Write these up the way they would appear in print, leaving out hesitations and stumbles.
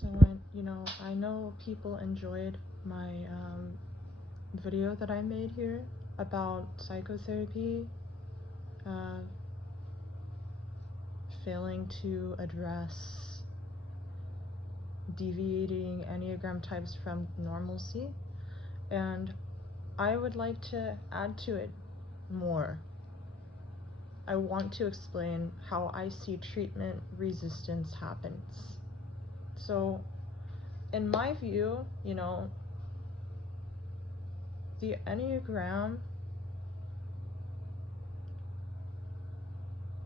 So, I know people enjoyed my video that I made here about psychotherapy uh, failing to address deviating enneagram types from normalcy, and I would like to add to it more. I want to explain how I see treatment resistance happens. So, in my view, the enneagram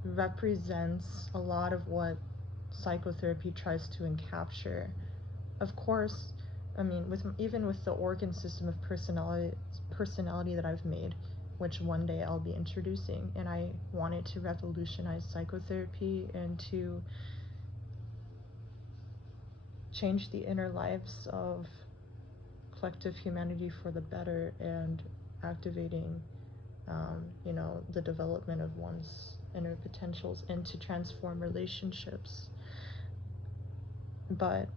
represents a lot of what psychotherapy tries to encapture. Of course, even with the organ system of personality that I've made, which one day I'll be introducing, and I wanted to revolutionize psychotherapy and to change the inner lives of collective humanity for the better and activating the development of one's inner potentials and to transform relationships. But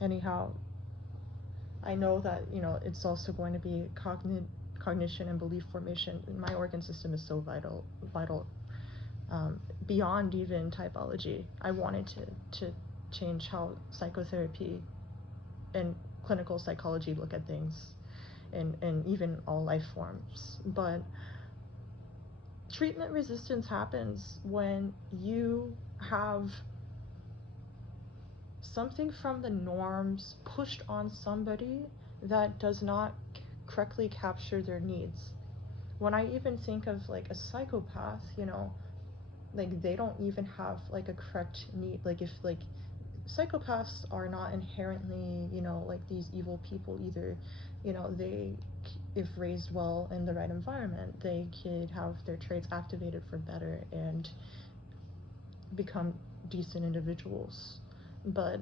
anyhow, I know that it's also going to be cognition and belief formation. My organ system is so vital beyond even typology. I wanted to change how psychotherapy and clinical psychology look at things, and even all life forms. But treatment resistance happens when you have something from the norms pushed on somebody that does not correctly capture their needs. When I even think of like a psychopath, like they don't even have like a correct need. Like if like psychopaths are not inherently, like these evil people either. They, if raised well in the right environment, they could have their traits activated for better and become decent individuals. But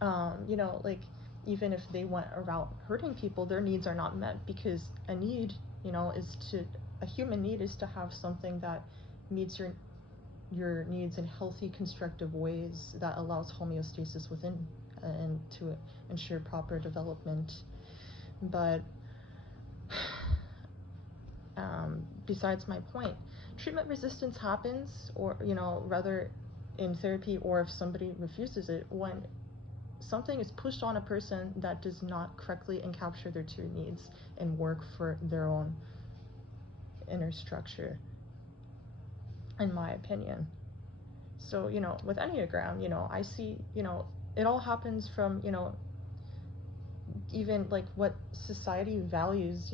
like even if they went around hurting people, their needs are not met, because a need, a human need is to have something that meets your needs in healthy, constructive ways that allows homeostasis within and to ensure proper development. But besides my point, treatment resistance happens, or rather in therapy, or if somebody refuses it, when something is pushed on a person that does not correctly encapture their true needs and work for their own inner structure, in my opinion. So, with Enneagram, I see, it all happens from, even like what society values,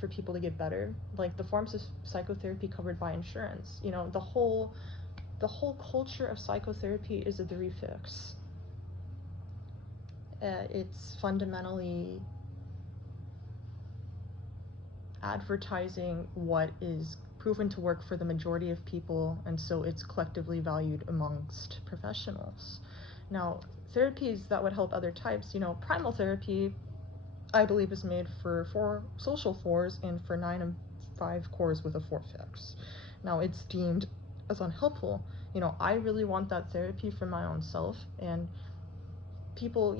for people to get better, like the forms of psychotherapy covered by insurance. The whole culture of psychotherapy is a three fix. It's fundamentally advertising what is proven to work for the majority of people, and so it's collectively valued amongst professionals. Now, therapies that would help other types, primal therapy, I believe, is made for 4 social 4s and for 9 and 5 cores with a 4 fix. Now, it's deemed as unhelpful. I really want that therapy for my own self, and people,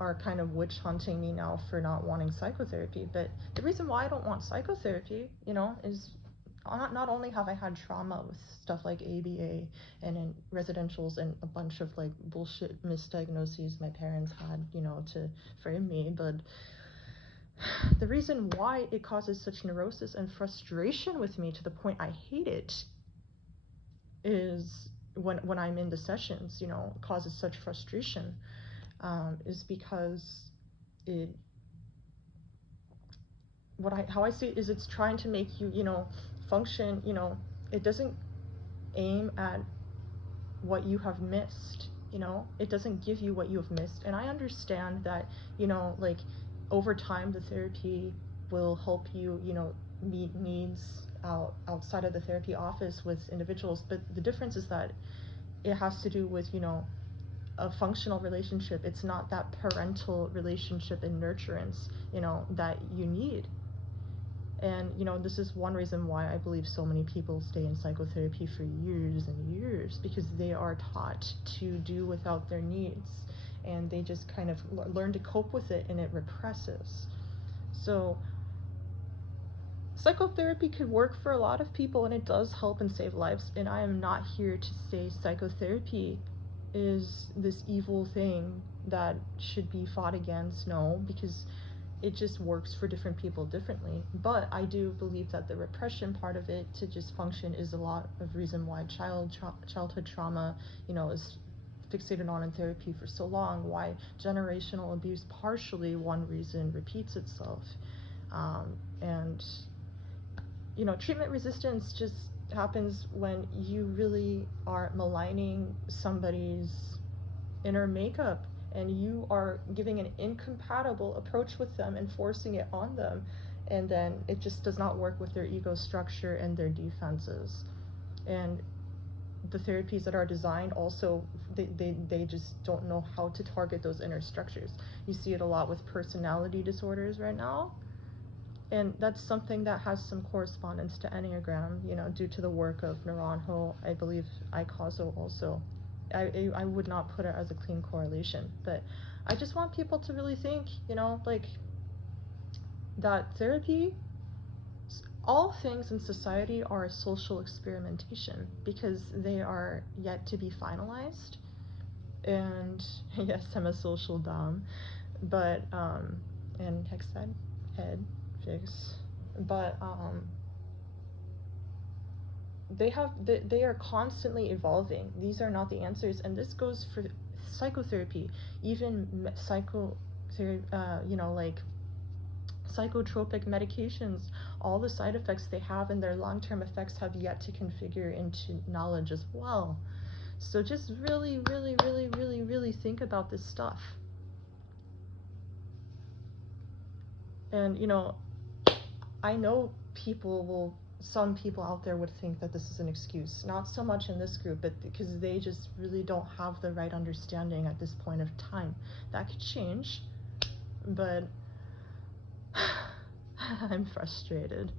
are kind of witch hunting me now for not wanting psychotherapy. But the reason why I don't want psychotherapy, is not only have I had trauma with stuff like ABA and in residentials and a bunch of like bullshit misdiagnoses my parents had, to frame me, but the reason why it causes such neurosis and frustration with me to the point I hate it is when I'm in the sessions, causes such frustration, is because it how I see it is it's trying to make you, function, it doesn't aim at what you have missed, it doesn't give you what you have missed. And I understand that, like over time the therapy will help you, meet needs outside of the therapy office with individuals, but the difference is that it has to do with, a functional relationship. It's not that parental relationship and nurturance, that you need. And, this is one reason why I believe so many people stay in psychotherapy for years and years, because they are taught to do without their needs, and they just kind of learn to cope with it, and it represses. So psychotherapy could work for a lot of people, and it does help and save lives. And I am not here to say psychotherapy is this evil thing that should be fought against. No, because it just works for different people differently. But I do believe that the repression part of it to just function is a lot of reason why childhood trauma, is fixated on in therapy for so long, why generational abuse, partially one reason, repeats itself. And treatment resistance just happens when you really are maligning somebody's inner makeup, and you are giving an incompatible approach with them and forcing it on them, and then it just does not work with their ego structure and their defenses. And the therapies that are designed also, they just don't know how to target those inner structures. You see it a lot with personality disorders right now, and that's something that has some correspondence to enneagram, due to the work of Naranjo, I believe Icazo also. I would not put it as a clean correlation, but I just want people to really think, like, that therapy, all things in society are a social experimentation, because they are yet to be finalized. And yes, I'm a social dom, but and Hexed head fix, but they are constantly evolving. These are not the answers, and this goes for psychotherapy, even like psychotropic medications. All the side effects they have and their long-term effects have yet to configure into knowledge as well. So just really, really, really, really, really think about this stuff. And I know some people out there would think that this is an excuse. Not so much in this group, but because they just really don't have the right understanding at this point of time. That could change, but I'm frustrated.